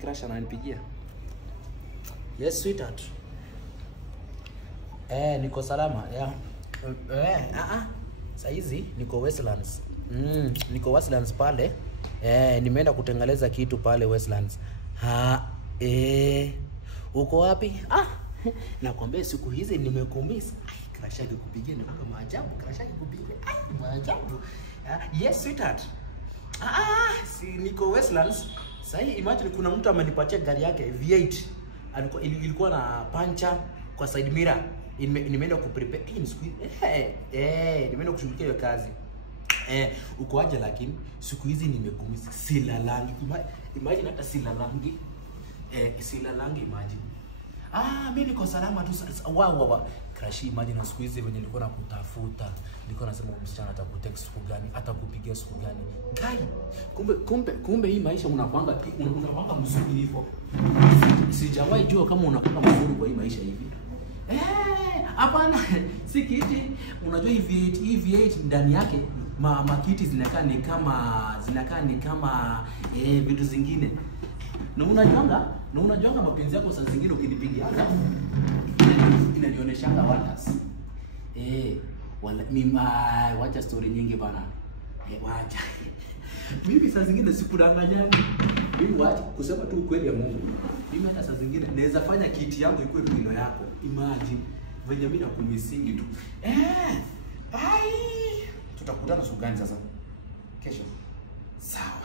crush ananipigia. Yes sweetheart. Niko salama. Yeah. Saizi niko Westlands. Niko Westlands pale. Nimeenda kutengeleza kitu pale Westlands. Uko wapi? Nakwambia siku hizi nimekumisa. Crush yake kupigia ni kama maajabu. Crush yake kupigia. Maajabu. Yes sweetheart. Si niko Westlands. Sasa imagine kuna mtu amenipatia gari yake V8. Ilikuwa na pancha kwa side mirror. Nimeenda kuprepare nimeenda kushughulikia hiyo kazi. Uko aje lakini siku hizi nimekumisa silalangi. Imagine hata silalangi. Silalangi imagine. Mimi niko salama tu. Wow. Crush imagine siku hizi venye nilikuwa nakutafuta. Nilikuwa nasema msichana atakutext siku gani, atakupigia siku gani. Gai. Kumbe hii maisha unapanga mzuri hivyo. Sijawahi jua kama unapanga mzuri kwa hii maisha hivi. Hapana. Si kiti. Unajua hii V8 ndani yake makiti zinakaa ni kama vitu zingine. Na unajuanga mapenzi yako saa zingine ukinipigia inanionyeshanga wonders. Wacha story nyingi bana. Wacha. Mimi saa zingine sikudanganya. Mimi wacha kusema tu ukweli ya Mungu. Mimi hata saa zingine naweza fanya kiti yangu ikuwe pilo yako. Imagine venye mimi nakumisingi tu. Tutakutana siku gani sasa? Kesho. Sawa.